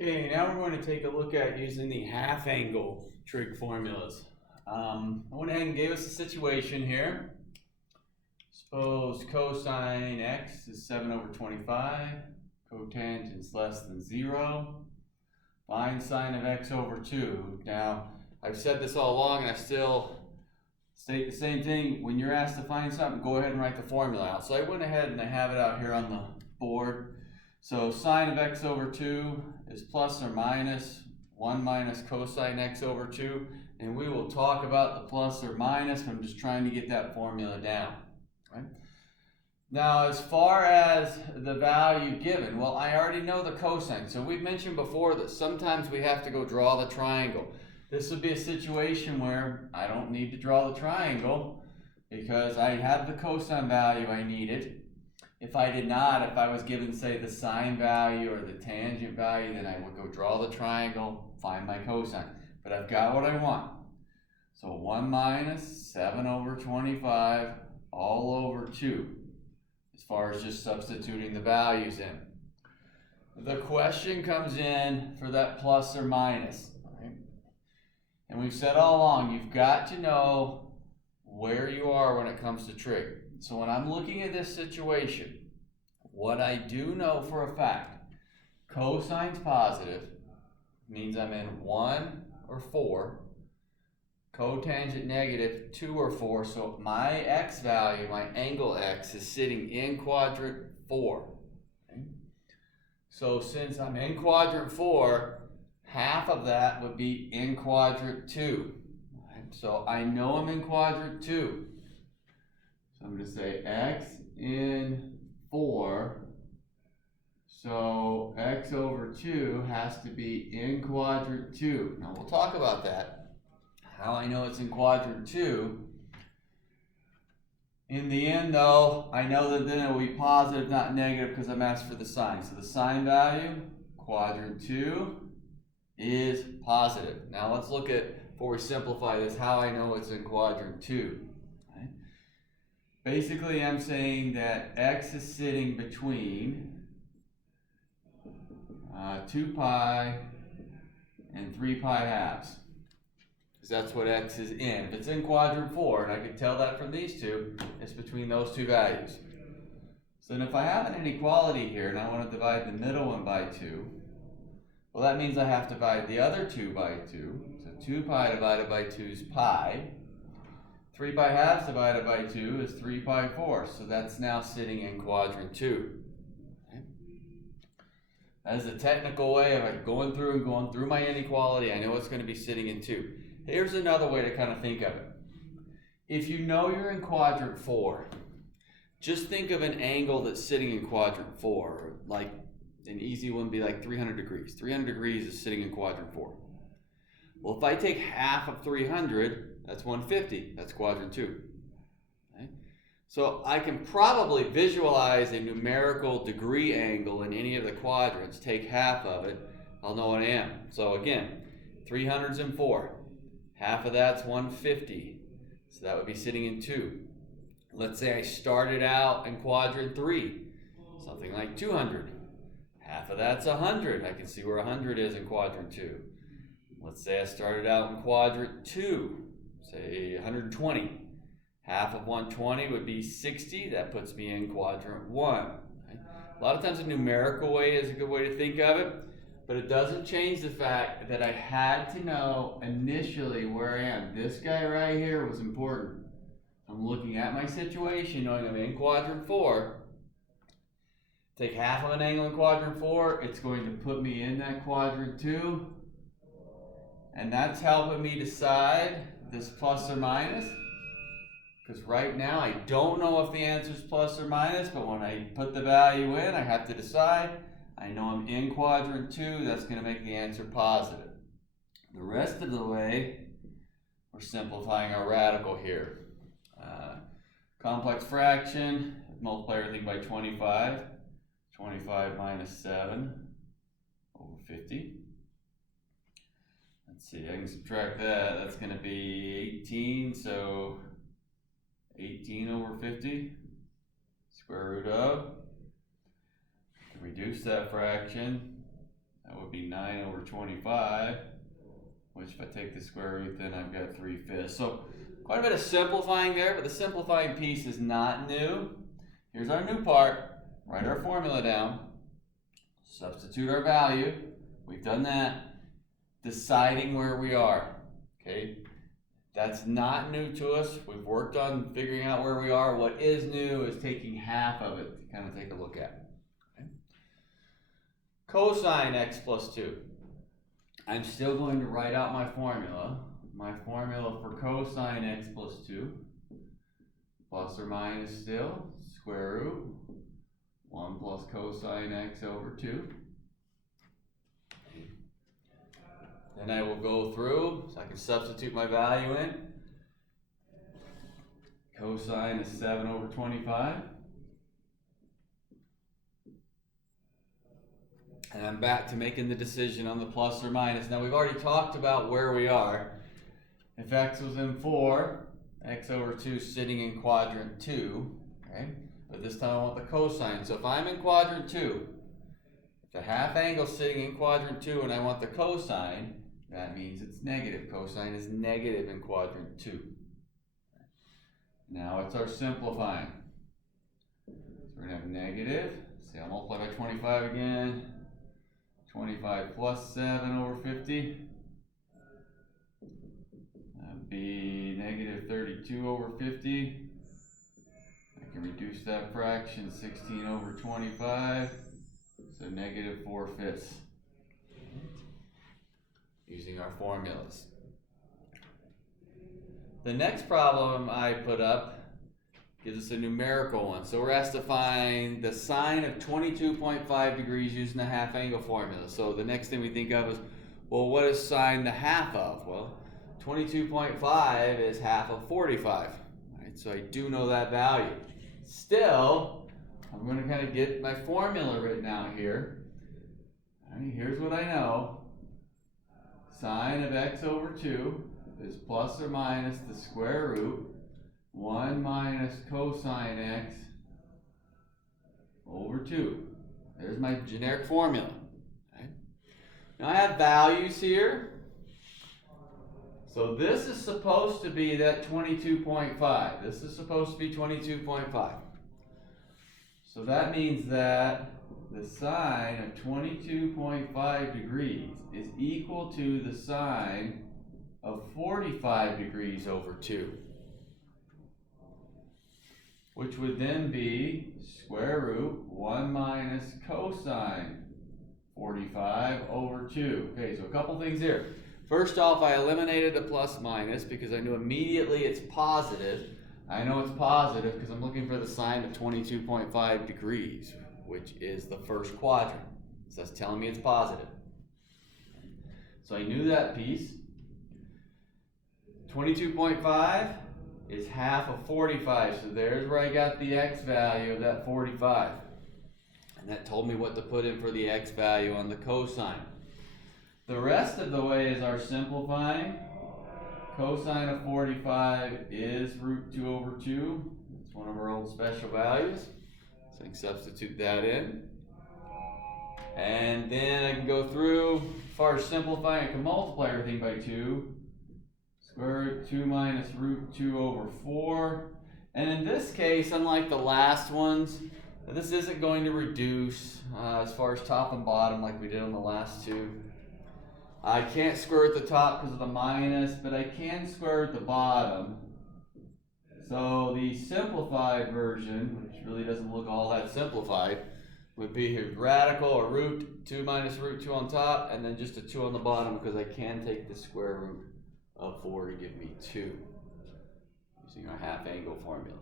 Okay, now we're going to take a look at using the half angle trig formulas. I went ahead and gave us a situation here. Suppose cosine x is 7 over 25, cotangent is less than 0. Find sine of x over 2. Now, I've said this all along and I still state the same thing. When you're asked to find something, go ahead and write the formula out. So I went ahead and I have it out here on the board. So sine of x over 2 is plus or minus 1 minus cosine x over 2. And we will talk about the plus or minus, but I'm just trying to get that formula down. Right? Now, as far as the value given, well, I already know the cosine. So we've mentioned before that sometimes we have to go draw the triangle. This would be a situation where I don't need to draw the triangle because I have the cosine value I needed. If I did not, if I was given, say, the sine value or the tangent value, then I would go draw the triangle, find my cosine. But I've got what I want. So 1 minus 7 over 25 all over 2, as far as just substituting the values in. The question comes in for that plus or minus. Right? And we've said all along, you've got to know where you are when it comes to trig. So when I'm looking at this situation, what I do know for a fact, cosine's positive, means I'm in 1 or 4. Cotangent negative, 2 or 4. So my x value, my angle x, is sitting in quadrant 4. Okay? So since I'm in quadrant 4, half of that would be in quadrant 2. Right? So I know I'm in quadrant 2. So I'm going to say x in 4. So x over 2 has to be in quadrant 2. Now we'll talk about that. How I know it's in quadrant 2. In the end though, I know that then it will be positive, not negative, because I'm asked for the sine. So the sine value, quadrant 2, is positive. Now let's look at, before we simplify this, how I know it's in quadrant 2. Right? Basically, I'm saying that x is sitting between 2 pi and 3 pi halves. Because that's what x is in. If it's in quadrant 4, and I can tell that from these two, it's between those two values. So then if I have an inequality here and I want to divide the middle one by 2, well, that means I have to divide the other 2 by 2. So 2 pi divided by 2 is pi. 3 pi halves divided by 2 is 3 pi 4. So that's now sitting in quadrant 2. Okay? That is a technical way of going through my inequality. I know it's going to be sitting in 2. Here's another way to kind of think of it. If you know you're in quadrant 4, just think of an angle that's sitting in quadrant 4. Like an easy one would be like 300 degrees. 300 degrees is sitting in quadrant 4. Well, if I take half of 300, that's 150. That's quadrant 2. Okay? So I can probably visualize a numerical degree angle in any of the quadrants, take half of it, I'll know what I am. So again, 300's in 4. Half of that's 150. So that would be sitting in 2. Let's say I started out in quadrant 3, something like 200. Half of that's 100. I can see where 100 is in quadrant 2. Let's say I started out in quadrant 2, say 120. Half of 120 would be 60. That puts me in quadrant 1. Right? A lot of times a numerical way is a good way to think of it, but it doesn't change the fact that I had to know initially where I am. This guy right here was important. I'm looking at my situation, knowing I'm in quadrant 4. Take half of an angle in quadrant 4, it's going to put me in that quadrant 2. And that's helping me decide this plus or minus. Because right now I don't know if the answer is plus or minus, but when I put the value in, I have to decide. I know I'm in quadrant 2, that's going to make the answer positive. The rest of the way, we're simplifying our radical here. Complex fraction, multiply everything by 25. 25 minus 7 over 50. Let's see, I can subtract that. That's going to be 18, so 18 over 50, square root of. Reduce that fraction. That would be 9 over 25, which if I take the square root, then I've got 3/5. So quite a bit of simplifying there, but the simplifying piece is not new. Here's our new part. Write our formula down. Substitute our value. We've done that. Deciding where we are. Okay? That's not new to us. We've worked on figuring out where we are. What is new is taking half of it to kind of take a look at. Okay? Cosine x plus 2. I'm still going to write out my formula. My formula for cosine x plus 2, plus or minus still, square root, 1 plus cosine x over 2. Then I will go through, so I can substitute my value in. Cosine is 7 over 25. And I'm back to making the decision on the plus or minus. Now we've already talked about where we are. If x was in 4, x over 2 sitting in quadrant 2, okay? But this time I want the cosine. So if I'm in quadrant 2, if the half angle is sitting in quadrant 2 and I want the cosine, that means it's negative. Cosine is negative in quadrant 2. Now it's our simplifying. So we're going to have negative. See, I'll multiply by 25 again. 25 plus 7 over 50. That'd be negative 32 over 50. I can reduce that fraction, 16 over 25. So negative 4/5. Using our formulas. The next problem I put up gives us a numerical one. So we're asked to find the sine of 22.5 degrees using the half angle formula. So the next thing we think of is, well, what is sine the half of? Well, 22.5 is half of 45. Right? So I do know that value. Still, I'm going to kind of get my formula written out here. All right, here's what I know. Sine of x over 2 is plus or minus the square root 1 minus cosine x over 2. There's my generic formula. Okay. Now I have values here. So this is supposed to be that 22.5. This is supposed to be 22.5. So that means that the sine of 22.5 degrees is equal to the sine of 45 degrees over 2. Which would then be square root 1 minus cosine 45 over 2. Okay, so a couple things here. First off, I eliminated the plus minus because I knew immediately it's positive. I know it's positive because I'm looking for the sine of 22.5 degrees, which is the first quadrant. So that's telling me it's positive. So I knew that piece. 22.5 is half of 45, so there's where I got the x value of that 45. And that told me what to put in for the x value on the cosine. The rest of the way is our simplifying. Cosine of 45 is root 2 over 2. That's one of our old special values. So I can substitute that in. And then I can go through, as far as simplifying, I can multiply everything by 2. Square root 2 minus root 2 over 4. And in this case, unlike the last ones, this isn't going to reduce as far as top and bottom like we did on the last two. I can't square root the top because of the minus, but I can square root the bottom. So the simplified version, which really doesn't look all that simplified, would be here radical or root 2 minus root 2 on top, and then just a 2 on the bottom because I can take the square root of 4 to give me 2 using our half angle formula.